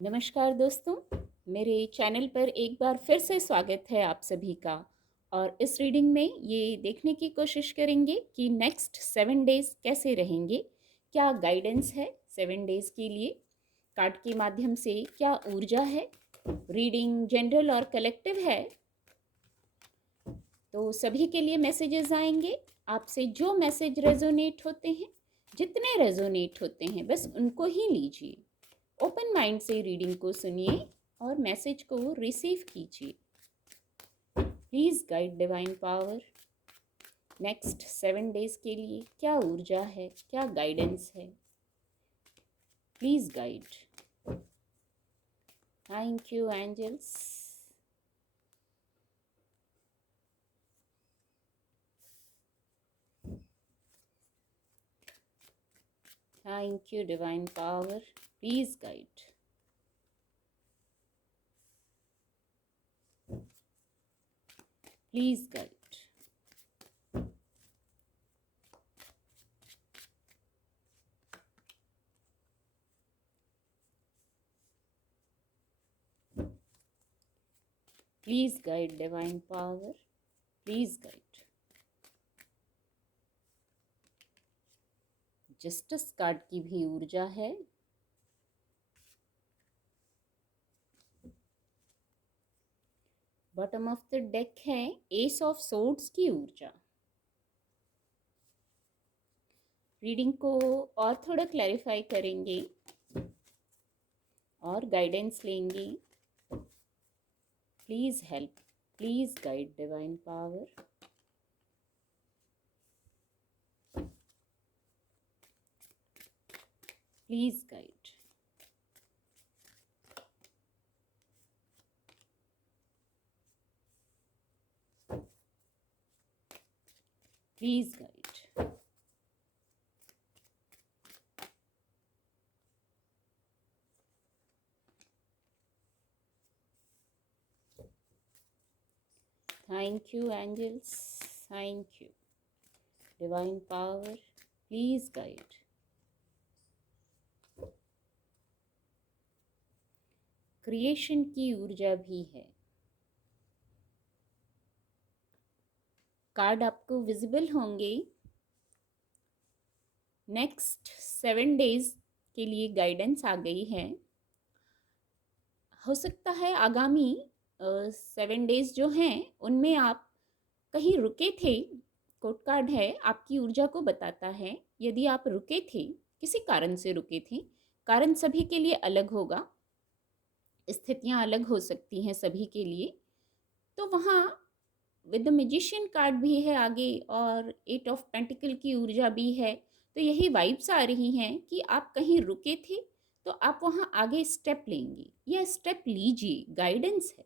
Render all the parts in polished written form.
नमस्कार दोस्तों, मेरे चैनल पर एक बार फिर से स्वागत है आप सभी का। और इस रीडिंग में ये देखने की कोशिश करेंगे कि नेक्स्ट 7 डेज कैसे रहेंगे, क्या गाइडेंस है 7 डेज के लिए, कार्ड के माध्यम से क्या ऊर्जा है। रीडिंग जनरल और कलेक्टिव है, तो सभी के लिए मैसेजेस आएंगे। आपसे जो मैसेज रेजोनेट होते हैं, जितने रेजोनेट होते हैं, बस उनको ही लीजिए। ओपन माइंड से रीडिंग को सुनिए और मैसेज को रिसीव कीजिए। Please guide divine power, next 7 days के लिए क्या ऊर्जा है, क्या गाइडेंस है। Please guide. Thank you angels. Thank you divine power, please guide. Please guide. Please guide divine power, please guide. Justice card की भी ऊर्जा है। बॉटम ऑफ द डेक है एस ऑफ सोर्ड्स की ऊर्जा। रीडिंग को और थोड़ा क्लैरिफाई करेंगे और गाइडेंस लेंगे। Please help, please guide divine power. Please guide. Please guide. Thank you angels, thank you divine power, please guide. Creation की ऊर्जा भी है। कार्ड आपको विजिबल होंगे। नेक्स्ट 7 डेज के लिए गाइडेंस आ गई है। हो सकता है आगामी 7 डेज जो हैं उनमें आप कहीं रुके थे। कोट कार्ड है, आपकी ऊर्जा को बताता है यदि आप रुके थे, किसी कारण से रुके थे। कारण सभी के लिए अलग होगा, स्थितियां अलग हो सकती हैं सभी के लिए। तो वहाँ विद द मैजिशियन कार्ड भी है आगे और 8 ऑफ पेंटिकल की ऊर्जा भी है। तो यही वाइब्स आ रही हैं कि आप कहीं रुके थे तो आप वहाँ आगे स्टेप लेंगे या स्टेप लीजिए। गाइडेंस है,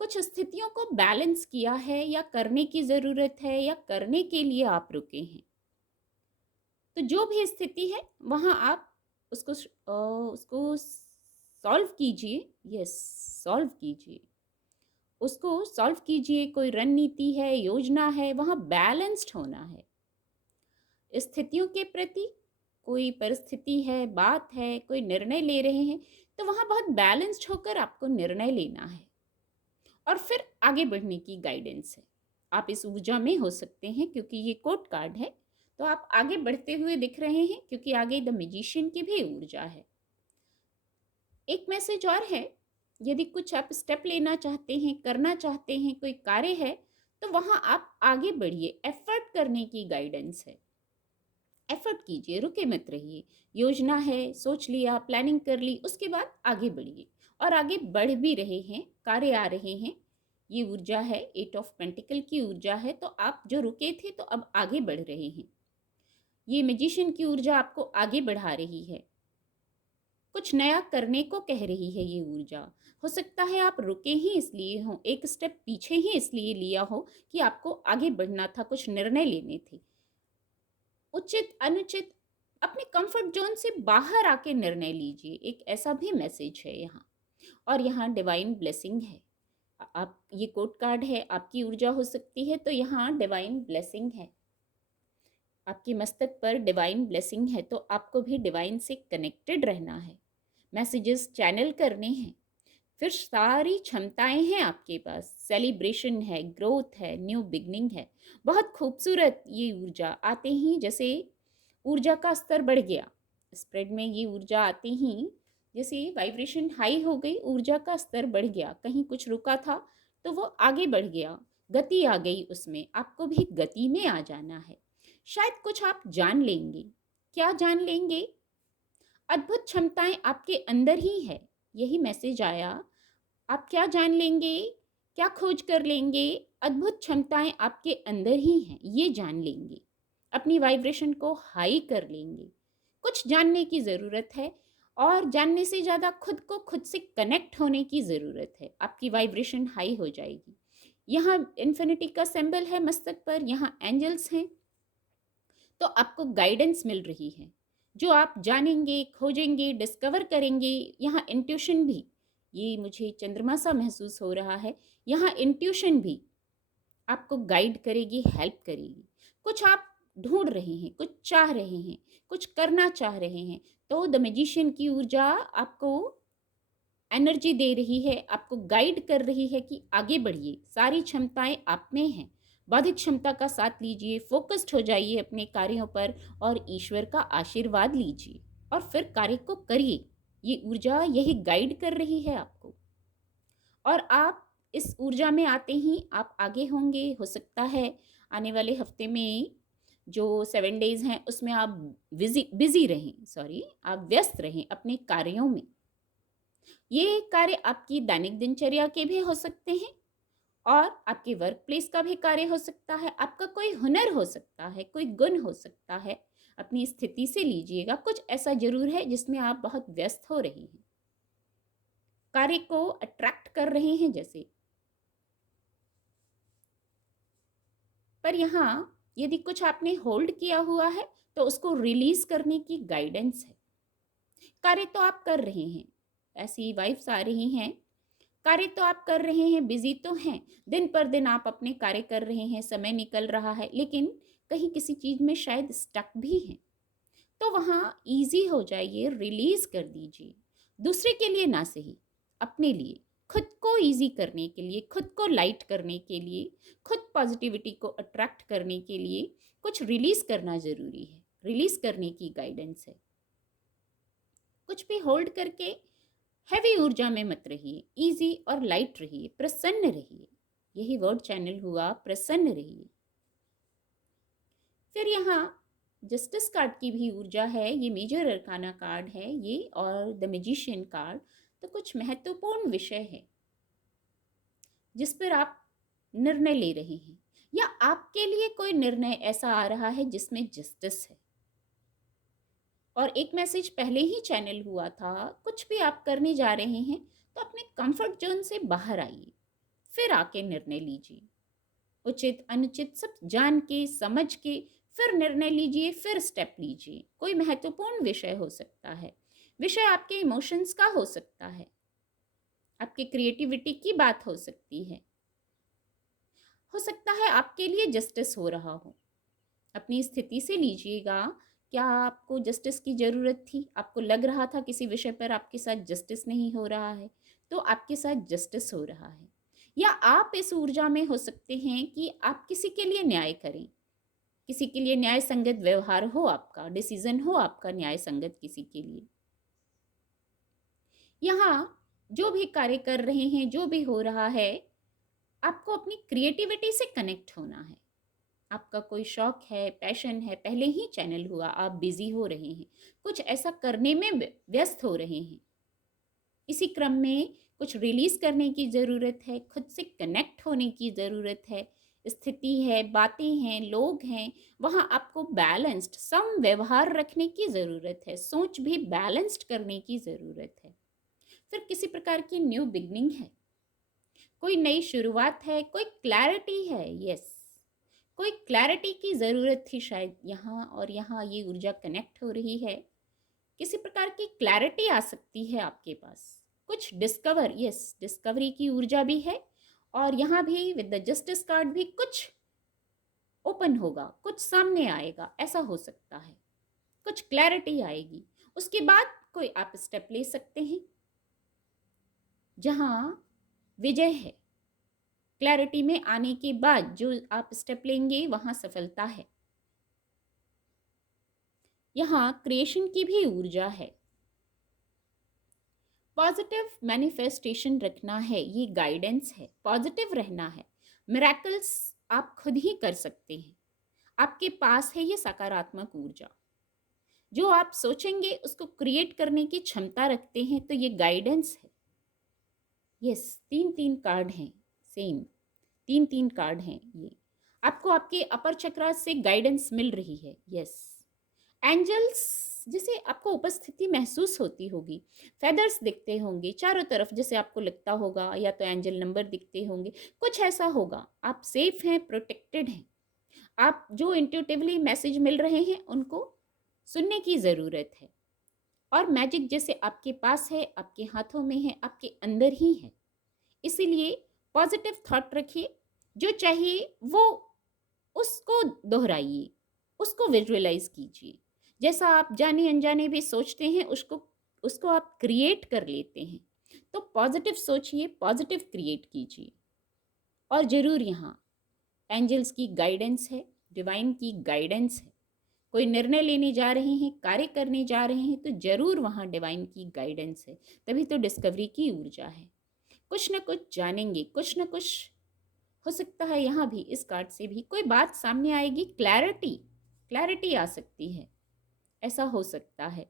कुछ स्थितियों को बैलेंस किया है या करने की ज़रूरत है या करने के लिए आप रुके हैं। तो जो भी स्थिति है वहाँ आप उसको सॉल्व कीजिए। यस, सॉल्व कीजिए, उसको सॉल्व कीजिए। कोई रणनीति है, योजना है, वहाँ बैलेंस्ड होना है। स्थितियों के प्रति कोई परिस्थिति है, बात है, कोई निर्णय ले रहे हैं, तो वहाँ बहुत बैलेंस्ड होकर आपको निर्णय लेना है और फिर आगे बढ़ने की गाइडेंस है। आप इस ऊर्जा में हो सकते हैं क्योंकि ये कोट कार्ड है, तो आप आगे बढ़ते हुए दिख रहे हैं क्योंकि आगे द मैजिशियन की भी ऊर्जा है। एक मैसेज और है, यदि कुछ आप स्टेप लेना चाहते हैं, करना चाहते हैं, कोई कार्य है, तो वहाँ आप आगे बढ़िए। एफर्ट करने की गाइडेंस है। एफर्ट कीजिए, रुके मत रहिए। योजना है, सोच लिया, प्लानिंग कर ली, उसके बाद आगे बढ़िए और आगे बढ़ भी रहे हैं, कार्य आ रहे हैं। ये ऊर्जा है 8 ऑफ पेंटिकल की ऊर्जा है। तो आप जो रुके थे तो अब आगे बढ़ रहे हैं। ये मैजिशियन की ऊर्जा आपको आगे बढ़ा रही है, कुछ नया करने को कह रही है ये ऊर्जा। हो सकता है आप रुके ही इसलिए हो, एक स्टेप पीछे ही इसलिए लिया हो कि आपको आगे बढ़ना था, कुछ निर्णय लेने थे। उचित अनुचित अपने कंफर्ट जोन से बाहर आके निर्णय लीजिए, एक ऐसा भी मैसेज है यहाँ। और यहाँ डिवाइन ब्लेसिंग है। आप, ये कोट कार्ड है, आपकी ऊर्जा हो सकती है, तो यहाँ डिवाइन ब्लेसिंग है। आपके मस्तक पर डिवाइन ब्लेसिंग है, तो आपको भी डिवाइन से कनेक्टेड रहना है। मैसेजेस चैनल करने हैं, फिर सारी क्षमताएं हैं आपके पास, सेलिब्रेशन है, ग्रोथ है, न्यू बिगनिंग है। बहुत खूबसूरत ये ऊर्जा आते ही, जैसे ऊर्जा का स्तर बढ़ गया, स्प्रेड में ये ऊर्जा आते ही जैसे वाइब्रेशन हाई हो गई, ऊर्जा का स्तर बढ़ गया, कहीं कुछ रुका था तो वो आगे बढ़ गया, गति आ गई उसमें, आपको भी गति में आ जाना है। शायद कुछ आप जान लेंगे। क्या जान लेंगे? अद्भुत क्षमताएं आपके अंदर ही है, यही मैसेज आया। आप क्या जान लेंगे, क्या खोज कर लेंगे? अद्भुत क्षमताएं आपके अंदर ही हैं, ये जान लेंगे, अपनी वाइब्रेशन को हाई कर लेंगे। कुछ जानने की ज़रूरत है, और जानने से ज़्यादा खुद को खुद से कनेक्ट होने की ज़रूरत है, आपकी वाइब्रेशन हाई हो जाएगी। यहाँ इन्फिनिटी का सिंबल है मस्तक पर, यहाँ एंजल्स हैं, तो आपको गाइडेंस मिल रही है, जो आप जानेंगे, खोजेंगे, डिस्कवर करेंगे। यहाँ इंट्यूशन भी, ये मुझे चंद्रमा सा महसूस हो रहा है, यहाँ इंट्यूशन भी आपको गाइड करेगी, हेल्प करेगी। कुछ आप ढूंढ रहे हैं, कुछ चाह रहे हैं, कुछ करना चाह रहे हैं, तो द मैजिशियन की ऊर्जा आपको एनर्जी दे रही है, आपको गाइड कर रही है कि आगे बढ़िए, सारी क्षमताएं आप में हैं। बौद्धिक क्षमता का साथ लीजिए, फोकस्ड हो जाइए अपने कार्यों पर, और ईश्वर का आशीर्वाद लीजिए, और फिर कार्य को करिए। ये ऊर्जा यही गाइड कर रही है आपको, और आप इस ऊर्जा में आते ही आप आगे होंगे। हो सकता है आने वाले हफ्ते में जो 7 डेज हैं उसमें आप बिजी रहें, सॉरी, आप व्यस्त रहें अपने कार्यों में। ये कार्य आपकी दैनिक दिनचर्या के भी हो सकते हैं, और आपके वर्क प्लेस का भी कार्य हो सकता है, आपका कोई हुनर हो सकता है, कोई गुण हो सकता है। अपनी स्थिति से लीजिएगा, कुछ ऐसा जरूर है जिसमें आप बहुत व्यस्त हो रहे हैं, कार्य को अट्रैक्ट कर रहे हैं जैसे। पर यहाँ यदि कुछ आपने होल्ड किया हुआ है तो उसको रिलीज करने की गाइडेंस है। कार्य तो आप कर रहे हैं, ऐसी वाइब्स आ रही हैं, कार्य तो आप कर रहे हैं, बिजी तो हैं, दिन पर दिन आप अपने कार्य कर रहे हैं, समय निकल रहा है, लेकिन कहीं किसी चीज में शायद स्टक भी हैं। तो वहाँ इजी हो जाइए, रिलीज कर दीजिए। दूसरे के लिए ना सही, अपने लिए, खुद को इजी करने के लिए, खुद को लाइट करने के लिए, खुद पॉजिटिविटी को अट्रैक्ट करने के लिए कुछ रिलीज करना जरूरी है। रिलीज करने की गाइडेंस है। कुछ भी होल्ड करके हैवी ऊर्जा में मत रहिए, इजी और लाइट रहिए, प्रसन्न रहिए। यही वर्ड चैनल हुआ, प्रसन्न रहिए। फिर यहाँ जस्टिस कार्ड की भी ऊर्जा है, ये मेजर अरकाना कार्ड है ये, और द मैजिशियन कार्ड। तो कुछ महत्वपूर्ण विषय है जिस पर आप निर्णय ले रहे हैं, या आपके लिए कोई निर्णय ऐसा आ रहा है जिसमें जस्टिस है। और एक मैसेज पहले ही चैनल हुआ था, कुछ भी आप करने जा रहे हैं तो अपने कंफर्ट जोन से बाहर आइए, फिर आके निर्णय लीजिए, उचित अनुचित सब जान के समझ के फिर निर्णय लीजिए, फिर स्टेप लीजिए। कोई महत्वपूर्ण विषय हो सकता है, विषय आपके इमोशंस का हो सकता है, आपकी क्रिएटिविटी की बात हो सकती है, हो सकता है आपके लिए जस्टिस हो रहा हो। अपनी स्थिति से लीजिएगा, क्या आपको जस्टिस की ज़रूरत थी? आपको लग रहा था किसी विषय पर आपके साथ जस्टिस नहीं हो रहा है, तो आपके साथ जस्टिस हो रहा है। या आप इस ऊर्जा में हो सकते हैं कि आप किसी के लिए न्याय करें, किसी के लिए न्याय संगत व्यवहार हो, आपका डिसीजन हो आपका न्याय संगत किसी के लिए। यहाँ जो भी कार्य कर रहे हैं, जो भी हो रहा है, आपको अपनी क्रिएटिविटी से कनेक्ट होना है। आपका कोई शौक है, पैशन है, पहले ही चैनल हुआ, आप बिजी हो रहे हैं, कुछ ऐसा करने में व्यस्त हो रहे हैं। इसी क्रम में कुछ रिलीज करने की ज़रूरत है, खुद से कनेक्ट होने की ज़रूरत है। स्थिति है, बातें हैं, लोग हैं, वहाँ आपको बैलेंस्ड सम व्यवहार रखने की ज़रूरत है, सोच भी बैलेंस्ड करने की ज़रूरत है। फिर किसी प्रकार की न्यू बिगनिंग है, कोई नई शुरुआत है, कोई क्लैरिटी है। यस, कोई क्लैरिटी की ज़रूरत थी शायद यहाँ, और यहाँ ये ऊर्जा कनेक्ट हो रही है। किसी प्रकार की क्लैरिटी आ सकती है आपके पास, कुछ डिस्कवर, यस, डिस्कवरी की ऊर्जा भी है। और यहाँ भी विद द जस्टिस कार्ड भी कुछ ओपन होगा, कुछ सामने आएगा, ऐसा हो सकता है, कुछ क्लैरिटी आएगी। उसके बाद कोई आप स्टेप ले सकते हैं जहाँ विजय है। क्लैरिटी में आने के बाद जो आप स्टेप लेंगे वहाँ सफलता है। यहाँ क्रिएशन की भी ऊर्जा है। पॉजिटिव मैनिफेस्टेशन रखना है, ये गाइडेंस है। पॉजिटिव रहना है। मिरेकल्स आप खुद ही कर सकते हैं। आपके पास है ये सकारात्मक ऊर्जा। जो आप सोचेंगे उसको क्रिएट करने की क्षमता रखते हैं, तो ये गाइडेंस है। यस, 3-3 कार्ड हैं, सेम 3-3 कार्ड हैं ये। आपको आपके अपर चक्रा से गाइडेंस मिल रही है। यस, एंजल्स जैसे आपको उपस्थिति महसूस होती होगी, फेदर्स दिखते होंगे चारों तरफ, जैसे आपको लगता होगा, या तो एंजल नंबर दिखते होंगे, कुछ ऐसा होगा। आप सेफ हैं, प्रोटेक्टेड हैं। आप जो इंट्यूटिवली मैसेज मिल रहे हैं उनको सुनने की ज़रूरत है। और मैजिक जैसे आपके पास है, आपके हाथों में है, आपके अंदर ही है। इसीलिए पॉजिटिव थॉट रखिए, जो चाहिए वो उसको दोहराइए, उसको विजुअलाइज कीजिए। जैसा आप जाने अनजाने भी सोचते हैं उसको आप क्रिएट कर लेते हैं। तो पॉजिटिव सोचिए, पॉजिटिव क्रिएट कीजिए। और ज़रूर यहाँ एंजल्स की गाइडेंस है, डिवाइन की गाइडेंस है। कोई निर्णय लेने जा रहे हैं, कार्य करने जा रहे हैं, तो ज़रूर वहाँ डिवाइन की गाइडेंस है। तभी तो डिस्कवरी की ऊर्जा है। कुछ न कुछ जानेंगे, कुछ न कुछ हो सकता है। यहाँ भी इस कार्ड से भी कोई बात सामने आएगी, क्लैरिटी आ सकती है, ऐसा हो सकता है।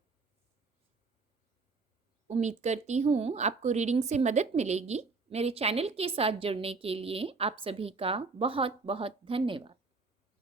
उम्मीद करती हूँ आपको रीडिंग से मदद मिलेगी। मेरे चैनल के साथ जुड़ने के लिए आप सभी का बहुत बहुत धन्यवाद।